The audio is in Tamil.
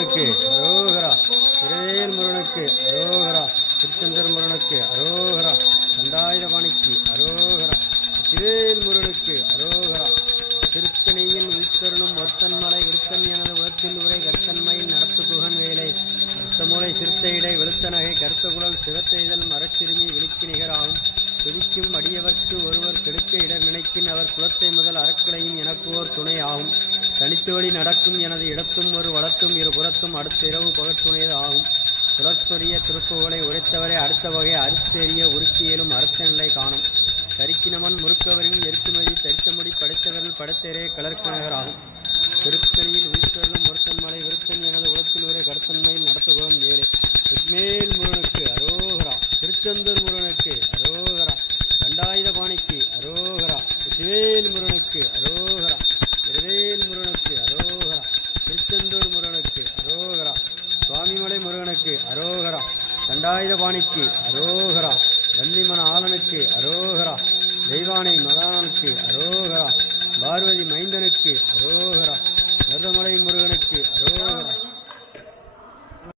அரோகரா. திருவேல் முருகனுக்கு அரோகரா. திருச்செந்தூர் முருகனுக்கு அரோகரா. தண்டாயுதபாணிக்கு அரோகரா. திருவேல் முருகனுக்கு அரோகரா. திருத்தணியில் விழித்தருளும் ஒருத்தன்மலை விருத்தன் எனது உலத்தில் உரை கர்த்தன்மையில் நடத்து குகன் வேலை மூளை சிறுத்தையிடை வெளுத்தநகை கருத்தகுழல் சிவத்தெய்தல் மரச்சிறுமி விழிக்கு நிகராகும். துதிக்கும் அடியவர்க்கு ஒருவர் கெடுக்க இடர் நினைக்கின் அவர் குலத்தை முதல் அறக்குலையும் எனக்கு ஓர் துணை ஆகும். தனித்து வழி நடக்கும் எனது இடத்தும் ஒரு வளத்தும் இருபுறத்தும் அடுத்த இரவு பகற்றுணையது ஆகும். குலத்தொரிய திருப்புகளை உரைத்தவரை அடுத்த வகை அறுத்தெறிய உருக்கியலும் அறுத்த நிலை காணும். தரிக்கினவன் முறுக்கவரின் எருக்குமதி தரித்தமுடி படைத்தவர்கள் படைத்தேரே கலர்க்கிணகர் ஆகும். திருத்தணியில் விழித்தவர்களும் ஒருத்தன் மலை விருத்தன் எனது உலத்தில் உரை கருத்தன்மையில் நடத்துகுவன் வேலை. திருமேல் முருகனுக்கு அரோகரா. திருச்செந்தூர் முருகனுக்கு அரோகரா. தண்டாயுதபாணிக்கு அரோகரா. திருவேல் முருகனுக்கு அரோகரா. திருவேல் முருகனுக்கு அரோகரா. திருச்செந்தூர் முருகனுக்கு அரோகரா. சுவாமிமலை முருகனுக்கு அரோகரா. தண்டாயுதபாணிக்கு அரோகரா. வள்ளிமன ஆலனுக்கு அரோகரா. தெய்வானை மகானுக்கு அரோகரா. பார்வதி மைந்தனுக்கு அரோகரா. மருதமலை முருகனுக்கு அரோகரா.